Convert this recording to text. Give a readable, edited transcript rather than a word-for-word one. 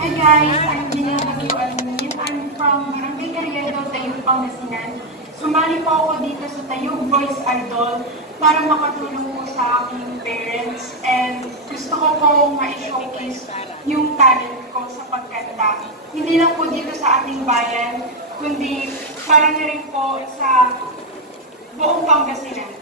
Hi guys, I'm Benylda. I'm from Carriedo Tayug Pangasinan. Sumali po ako dito sa Tayug Voice Idol para makatulong po sa aking parents and gusto ko po ma-showcase yung talent ko sa pagkanta. Hindi lang po dito sa ating bayan, kundi para na rin po sa buong Pangasinan.